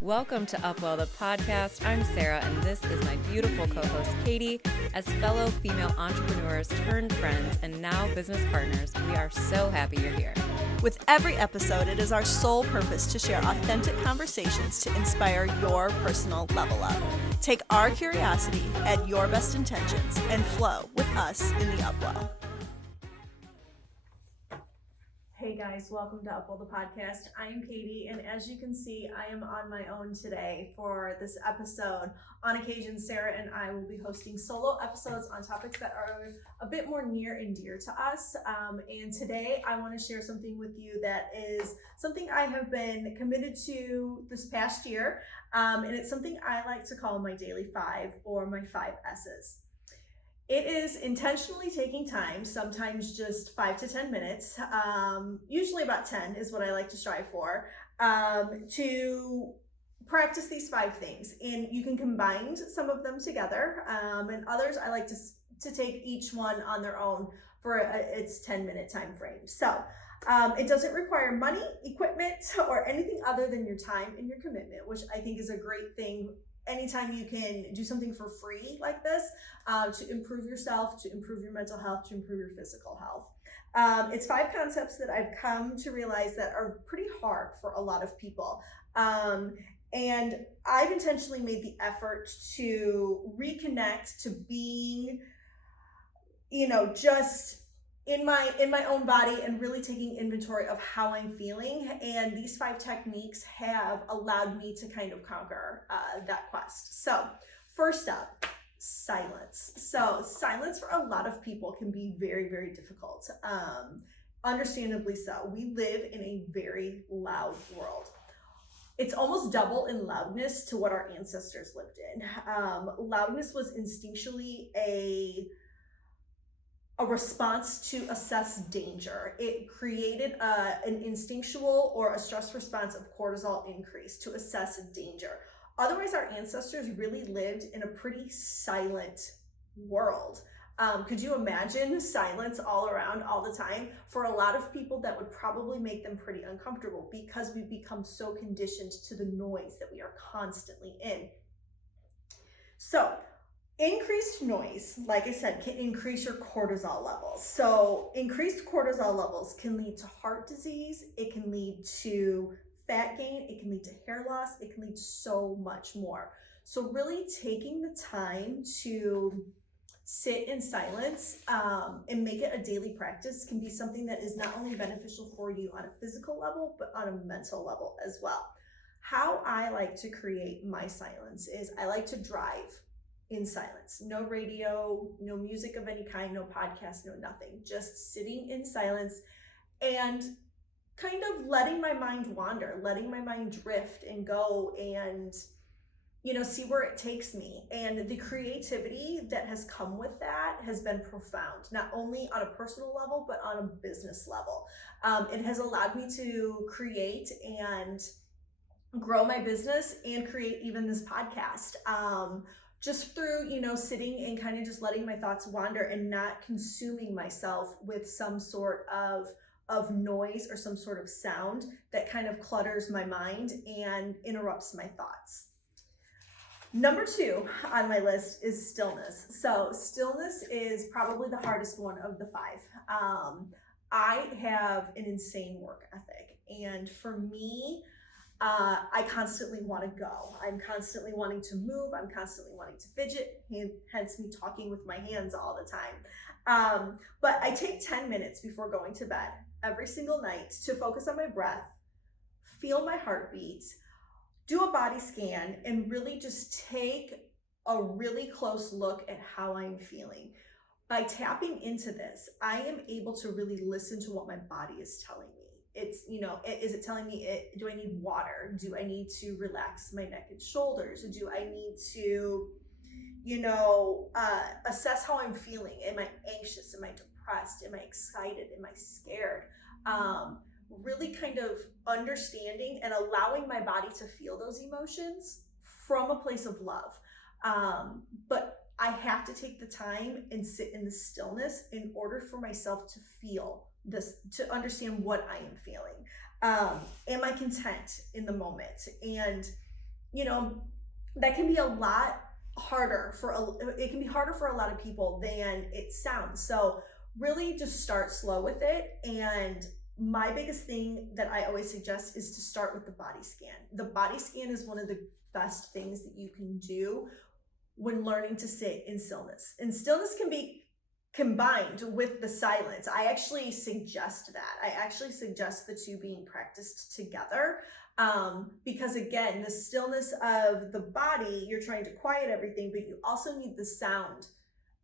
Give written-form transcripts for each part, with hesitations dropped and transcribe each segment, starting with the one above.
Welcome to UpWell The Podcast. I'm Sarah, and this is my beautiful co-host, Katie. As fellow female entrepreneurs turned friends and now business partners, we are so happy you're here. With every episode, it is our sole purpose to share authentic conversations to inspire your personal level up. Take our curiosity, add your best intentions, and flow with us in the UpWell. Hey guys, welcome to UpWell The Podcast. I am Katie, and as you can see, I am on my own today for this episode. On occasion, Sarah and I will be hosting solo episodes on topics that are a bit more near and dear to us. And today I want to share something with you that is something I have been committed to this past year. And it's something I like to call my daily five, or my 5 S's. It is intentionally taking time, sometimes just 5 to 10 minutes, usually about 10 is what I like to strive for, to practice these 5 things. And you can combine some of them together, and others I like to take each one on their own for its 10-minute time frame. So it doesn't require money, equipment, or anything other than your time and your commitment, which I think is a great thing. Anytime you can do something for free like this, to improve yourself, to improve your mental health, to improve your physical health. It's 5 concepts that I've come to realize that are pretty hard for a lot of people. And I've intentionally made the effort to reconnect to being, just in my own body and really taking inventory of how I'm feeling. And these 5 techniques have allowed me to kind of conquer that quest. So first up, silence. So silence for a lot of people can be very, very difficult. Understandably so. We live in a very loud world. It's almost double in loudness to what our ancestors lived in. Loudness was instinctually a response to assess danger. It created an instinctual or a stress response of cortisol increase to assess danger. Otherwise, our ancestors really lived in a pretty silent world. Could you imagine silence all around all the time? For a lot of people, that would probably make them pretty uncomfortable because we've become so conditioned to the noise that we are constantly in. So, increased noise, like I said, can increase your cortisol levels. So increased cortisol levels can lead to heart disease. It can lead to fat gain. It can lead to hair loss. It can lead to so much more. So really taking the time to sit in silence and make it a daily practice can be something that is not only beneficial for you on a physical level, but on a mental level as well. How I like to create my silence is I like to drive in silence. No radio, no music of any kind, no podcast, no nothing. Just sitting in silence and kind of letting my mind wander, letting my mind drift and go and, see where it takes me. And the creativity that has come with that has been profound, not only on a personal level, but on a business level. It has allowed me to create and grow my business and create even this podcast. Just through, sitting and kind of just letting my thoughts wander and not consuming myself with some sort of noise or some sort of sound that kind of clutters my mind and interrupts my thoughts. Number 2 on my list is stillness. So stillness is probably the hardest one of the 5. I have an insane work ethic, and for me, I constantly want to go. I'm constantly wanting to move. I'm constantly wanting to fidget, hence me talking with my hands all the time. But I take 10 minutes before going to bed every single night to focus on my breath, feel my heartbeat, do a body scan, and really just take a really close look at how I'm feeling. By tapping into this, I am able to really listen to what my body is telling me. It's, is it telling me, do I need water? Do I need to relax my neck and shoulders? Do I need to, assess how I'm feeling? Am I anxious? Am I depressed? Am I excited? Am I scared? Really kind of understanding and allowing my body to feel those emotions from a place of love. But I have to take the time and sit in the stillness in order for myself to feel this, to understand what I am feeling. Am I content in the moment? And that can be a lot harder it can be harder for a lot of people than it sounds. So really just start slow with it. And my biggest thing that I always suggest is to start with the body scan. The body scan is one of the best things that you can do when learning to sit in stillness. And stillness can be combined with the silence. I actually suggest that. I actually suggest the two being practiced together, because again, the stillness of the body, you're trying to quiet everything, but you also need the sound,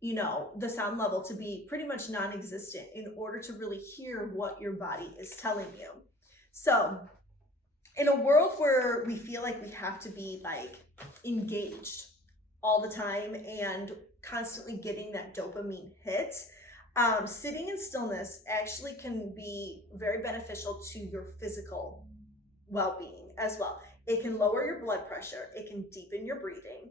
the sound level to be pretty much non-existent in order to really hear what your body is telling you. So in a world where we feel like we have to be like engaged all the time and constantly getting that dopamine hit, sitting in stillness actually can be very beneficial to your physical well-being as well. It can lower your blood pressure, it can deepen your breathing,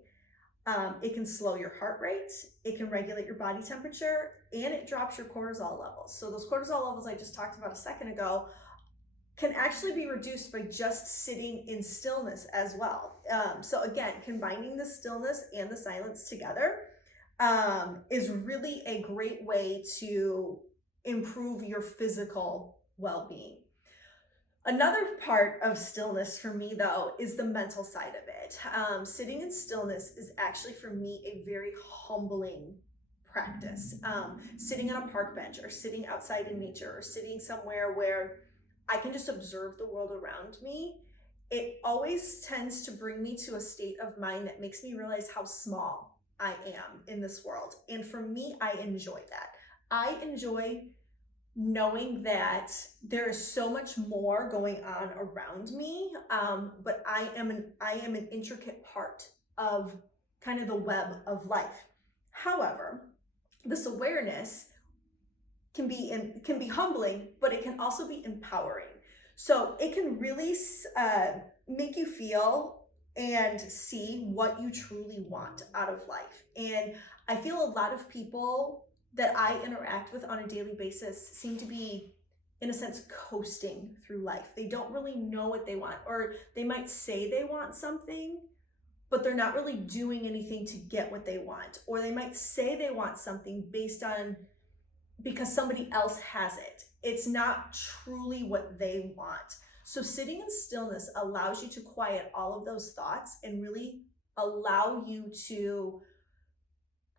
it can slow your heart rate, it can regulate your body temperature, and it drops your cortisol levels. So those cortisol levels I just talked about a second ago can actually be reduced by just sitting in stillness as well. So again, combining the stillness and the silence together is really a great way to improve your physical well-being. Another part of stillness for me, though, is the mental side of it. Sitting in stillness is actually, for me, a very humbling practice. Sitting on a park bench or sitting outside in nature or sitting somewhere where I can just observe the world around me, it always tends to bring me to a state of mind that makes me realize how small I am in this world. And for me, I enjoy that. I enjoy knowing that there is so much more going on around me, but I am an intricate part of kind of the web of life. However, this awareness can be humbling, but it can also be empowering. So it can really make you feel and see what you truly want out of life. And I feel a lot of people that I interact with on a daily basis seem to be, in a sense, coasting through life. They don't really know what they want, or they might say they want something, but they're not really doing anything to get what they want. Or they might say they want something because somebody else has it. It's not truly what they want. So sitting in stillness allows you to quiet all of those thoughts and really allow you to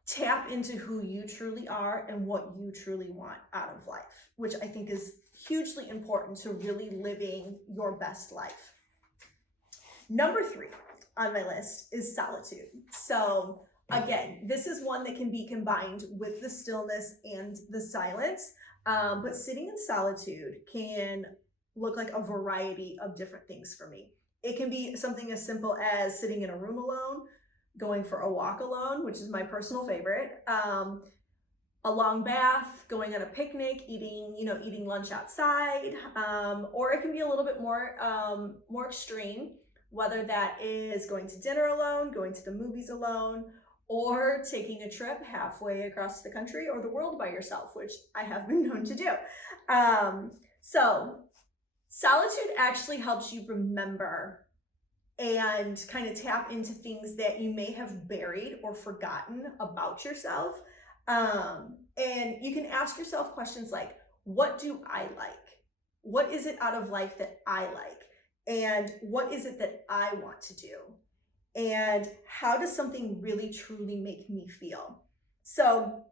tap into who you truly are and what you truly want out of life, which I think is hugely important to really living your best life. Number 3 on my list is solitude. So again, this is one that can be combined with the stillness and the silence, but sitting in solitude can look like a variety of different things for me. It can be something as simple as sitting in a room alone, going for a walk alone, which is my personal favorite, a long bath, going on a picnic, eating lunch outside, or it can be a little bit more extreme, whether that is going to dinner alone, going to the movies alone, or taking a trip halfway across the country or the world by yourself, which I have been known to do. So solitude actually helps you remember and kind of tap into things that you may have buried or forgotten about yourself. And you can ask yourself questions like, what do I like? What is it out of life that I like? And what is it that I want to do? And how does something really truly make me feel? So,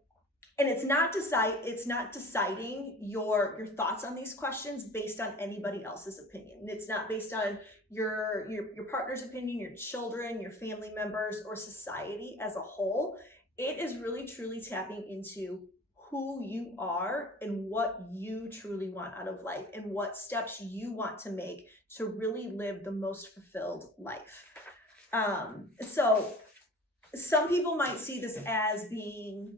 and it's not deciding your thoughts on these questions based on anybody else's opinion. It's not based on your partner's opinion, your children, your family members, or society as a whole. It is really truly tapping into who you are and what you truly want out of life and what steps you want to make to really live the most fulfilled life. So some people might see this as being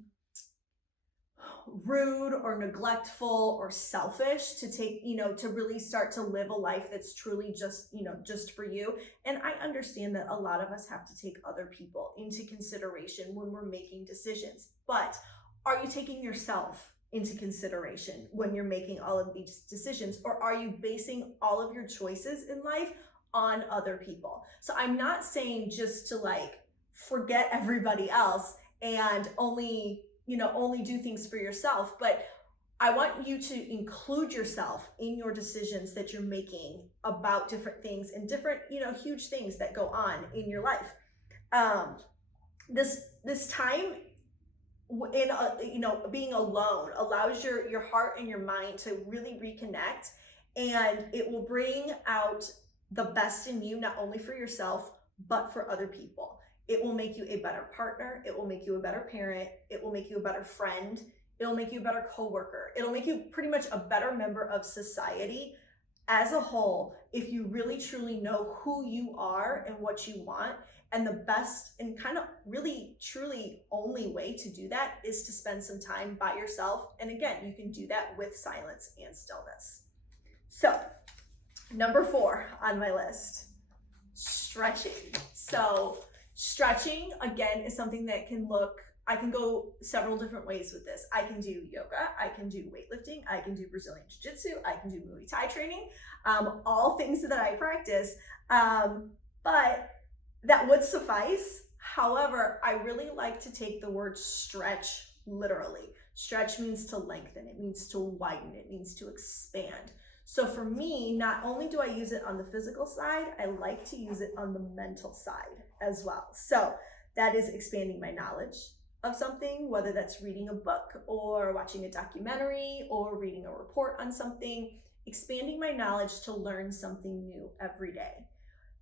rude or neglectful or selfish to take, to really start to live a life that's truly just for you. And I understand that a lot of us have to take other people into consideration when we're making decisions, but are you taking yourself into consideration when you're making all of these decisions? Or are you basing all of your choices in life on other people. So I'm not saying just to like forget everybody else and only do things for yourself, but I want you to include yourself in your decisions that you're making about different things and different, huge things that go on in your life. This time in being alone allows your heart and your mind to really reconnect, and it will bring out the best in you, not only for yourself but for other people. It will make you a better partner, it will make you a better parent, it will make you a better friend, it'll make you a better coworker, it'll make you pretty much a better member of society as a whole if you really truly know who you are and what you want. And the best and kind of really truly only way to do that is to spend some time by yourself. And again, you can do that with silence and stillness. So number 4 on my list, stretching. So stretching, again, is something that I can go several different ways with this. I can do yoga, I can do weightlifting, I can do Brazilian Jiu-Jitsu, I can do Muay Thai training, all things that I practice, but that would suffice. However, I really like to take the word stretch literally. Stretch means to lengthen, it means to widen, it means to expand. So for me, not only do I use it on the physical side, I like to use it on the mental side as well. So that is expanding my knowledge of something, whether that's reading a book or watching a documentary or reading a report on something, expanding my knowledge to learn something new every day.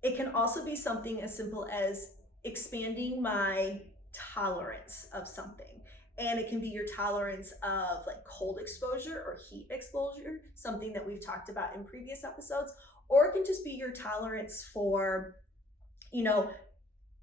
It can also be something as simple as expanding my tolerance of something. And it can be your tolerance of like cold exposure or heat exposure, something that we've talked about in previous episodes, or it can just be your tolerance for,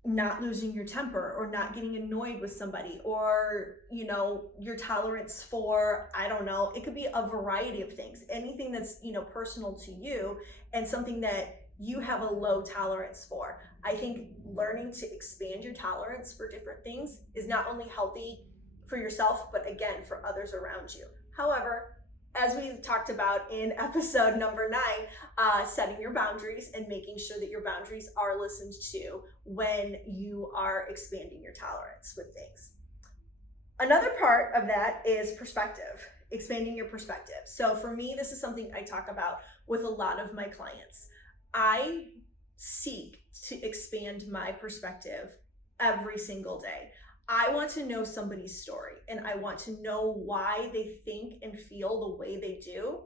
not losing your temper or not getting annoyed with somebody, or, your tolerance for, I don't know, it could be a variety of things, anything that's, personal to you and something that you have a low tolerance for. I think learning to expand your tolerance for different things is not only healthy for yourself, but again, for others around you. However, as we talked about in episode number 9, setting your boundaries and making sure that your boundaries are listened to when you are expanding your tolerance with things. Another part of that is perspective, expanding your perspective. So for me, this is something I talk about with a lot of my clients. I seek to expand my perspective every single day. I want to know somebody's story and I want to know why they think and feel the way they do.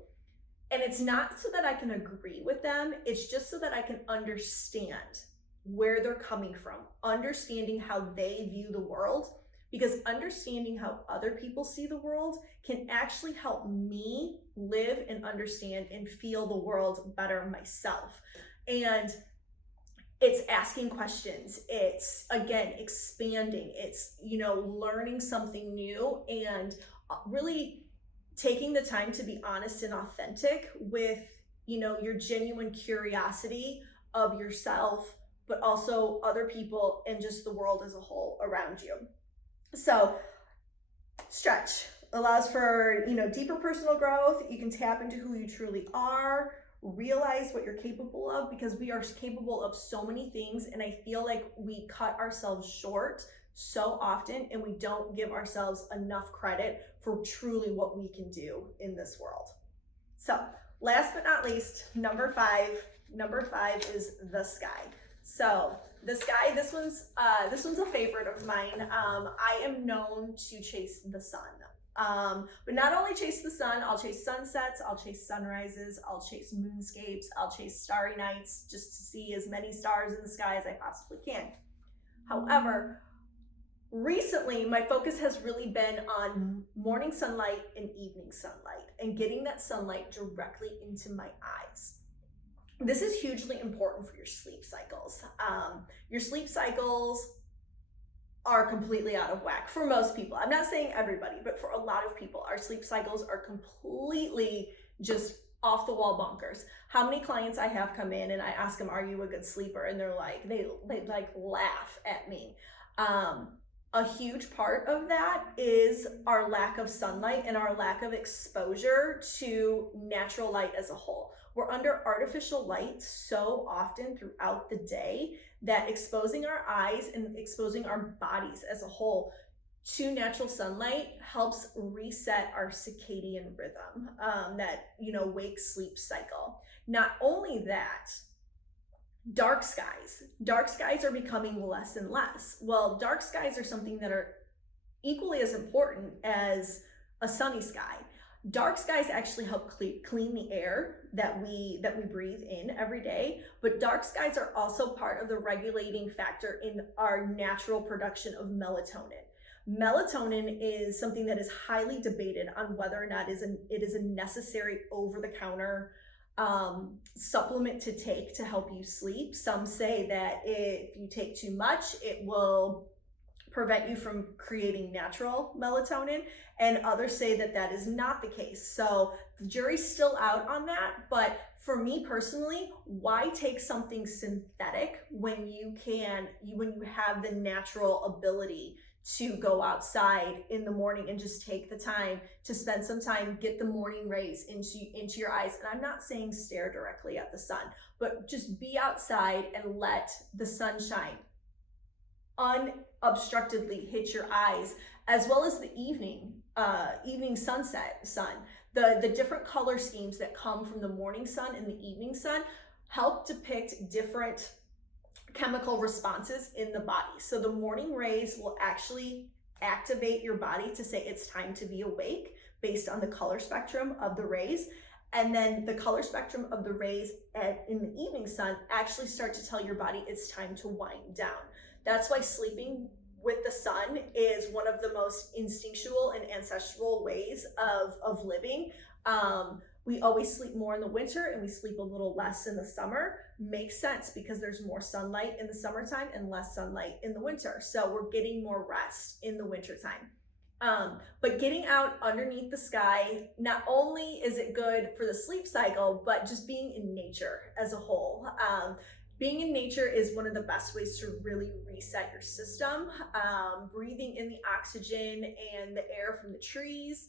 And it's not so that I can agree with them, it's just so that I can understand where they're coming from, understanding how they view the world, because understanding how other people see the world can actually help me live and understand and feel the world better myself. And it's asking questions, it's again expanding, it's learning something new, and really taking the time to be honest and authentic with your genuine curiosity of yourself, but also other people and just the world as a whole around you. So stretch allows for deeper personal growth. You can tap into who you truly are, realize what you're capable of, because we are capable of so many things, and I feel like we cut ourselves short so often and we don't give ourselves enough credit for truly what we can do in this world. So last but not least, number five is the sky. So the sky, this one's a favorite of mine. I am known to chase the sun. But not only chase the sun, I'll chase sunsets, I'll chase sunrises, I'll chase moonscapes, I'll chase starry nights, just to see as many stars in the sky as I possibly can. However, recently my focus has really been on morning sunlight and evening sunlight and getting that sunlight directly into my eyes. This is hugely important for your sleep cycles. Your sleep cycles are completely out of whack for most people. I'm not saying everybody, but for a lot of people, our sleep cycles are completely just off the wall bonkers. How many clients I have come in and I ask them, are you a good sleeper? And they're like, they like laugh at me. A huge part of that is our lack of sunlight and our lack of exposure to natural light as a whole. We're under artificial light so often throughout the day that exposing our eyes and exposing our bodies as a whole to natural sunlight helps reset our circadian rhythm, that, wake sleep cycle. Not only that, dark skies are becoming less and less. Well, dark skies are something that are equally as important as a sunny sky. Dark skies actually help clean the air that we breathe in every day, but dark skies are also part of the regulating factor in our natural production of melatonin. Melatonin is something that is highly debated on whether or not it is a necessary over-the-counter supplement to take to help you sleep. Some say that if you take too much, it will prevent you from creating natural melatonin, and others say that that is not the case. So the jury's still out on that, but for me personally, why take something synthetic when you have the natural ability to go outside in the morning and just take the time to spend some time, get the morning rays into your eyes. And I'm not saying stare directly at the sun, but just be outside and let the sunshine unobstructedly hit your eyes, as well as the evening sunset sun. The different color schemes that come from the morning sun and the evening sun help depict different chemical responses in the body. So the morning rays will actually activate your body to say it's time to be awake based on the color spectrum of the rays. And then the color spectrum of the rays in the evening sun actually start to tell your body it's time to wind down. That's why sleeping with the sun is one of the most instinctual and ancestral ways of living. We always sleep more in the winter and we sleep a little less in the summer. Makes sense because there's more sunlight in the summertime and less sunlight in the winter. So we're getting more rest in the wintertime. But getting out underneath the sky, not only is it good for the sleep cycle, but just being in nature as a whole. Being in nature is one of the best ways to really reset your system. Breathing in the oxygen and the air from the trees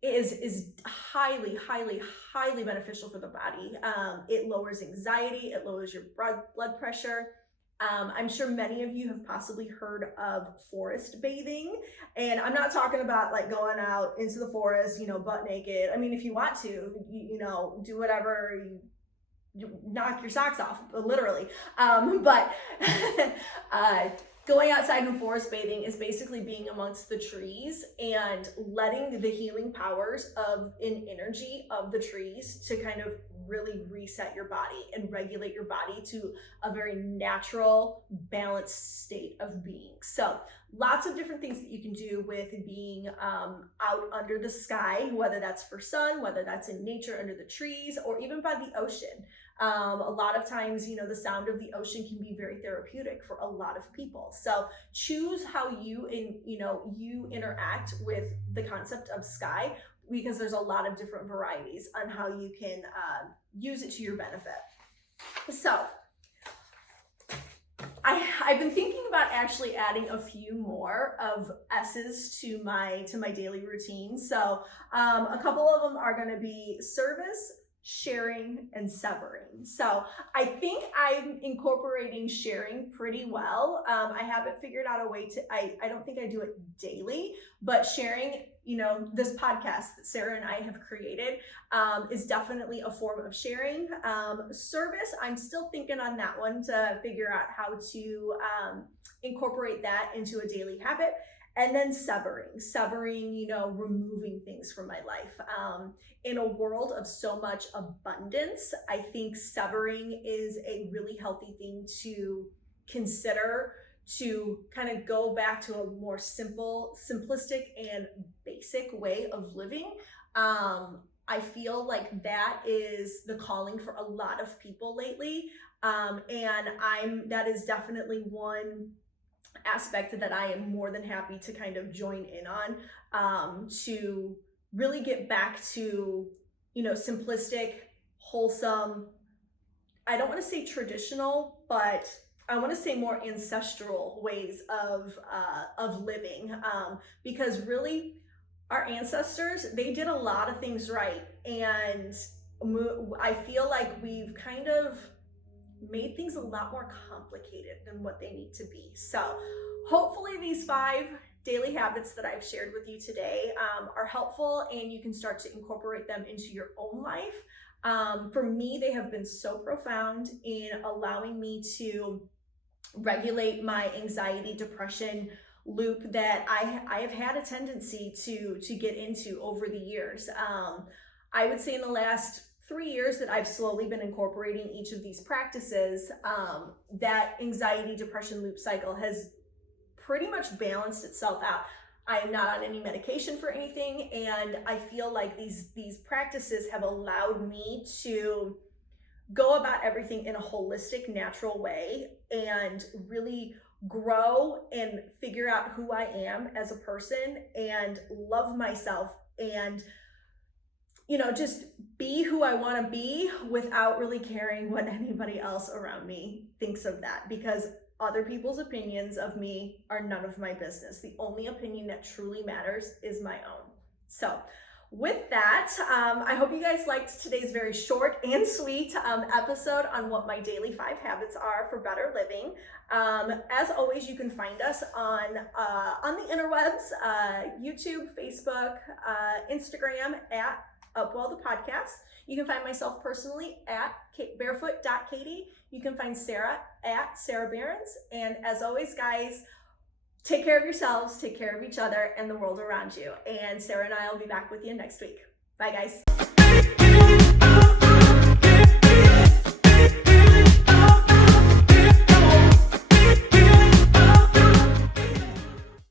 is highly, highly, highly beneficial for the body. It lowers anxiety, it lowers your blood pressure. I'm sure many of you have possibly heard of forest bathing, and I'm not talking about like going out into the forest, butt naked. I mean, if you want to, do whatever, you knock your socks off, literally. But going outside and forest bathing is basically being amongst the trees and letting the healing powers and energy of the trees to kind of really reset your body and regulate your body to a very natural, balanced state of being. So lots of different things that you can do with being out under the sky, whether that's for sun, whether that's in nature under the trees, or even by the ocean. A lot of times, the sound of the ocean can be very therapeutic for a lot of people. So choose how you interact with the concept of sky, because there's a lot of different varieties on how you can use it to your benefit. So I've been thinking about actually adding a few more of S's to my daily routine. So a couple of them are going to be service, sharing, and severing. So I think I'm incorporating sharing pretty well. I haven't figured out a way to, I don't think I do it daily, but sharing, this podcast that Sarah and I have created is definitely a form of sharing. Service, I'm still thinking on that one to figure out how to incorporate that into a daily habit. And then severing, removing things from my life. In a world of so much abundance, I think severing is a really healthy thing to consider, to kind of go back to a more simplistic and basic way of living. I feel like that is the calling for a lot of people lately. And that is definitely one aspect that I am more than happy to kind of join in on, to really get back to, simplistic, wholesome, I don't want to say traditional, but I want to say more ancestral ways of living, because really our ancestors, they did a lot of things right, and I feel like we've kind of made things a lot more complicated than what they need to be. So hopefully these 5 daily habits that I've shared with you today are helpful, and you can start to incorporate them into your own life. For me, they have been so profound in allowing me to regulate my anxiety, depression loop that I have had a tendency to get into over the years. I would say in the last 3 years that I've slowly been incorporating each of these practices, that anxiety, depression loop cycle has pretty much balanced itself out. I am not on any medication for anything, and I feel like these practices have allowed me to go about everything in a holistic, natural way and really grow and figure out who I am as a person and love myself and, just be who I want to be without really caring what anybody else around me thinks of that, because other people's opinions of me are none of my business. The only opinion that truly matters is my own. So with that, I hope you guys liked today's very short and sweet episode on what my daily 5 habits are for better living. As always, you can find us on the interwebs, YouTube, Facebook, Instagram at UpWell The Podcast. You can find myself personally at barefoot.katie. You can find Sarah at Sarah Behrens. And as always, guys, take care of yourselves, take care of each other and the world around you. And Sarah and I will be back with you next week. Bye, guys.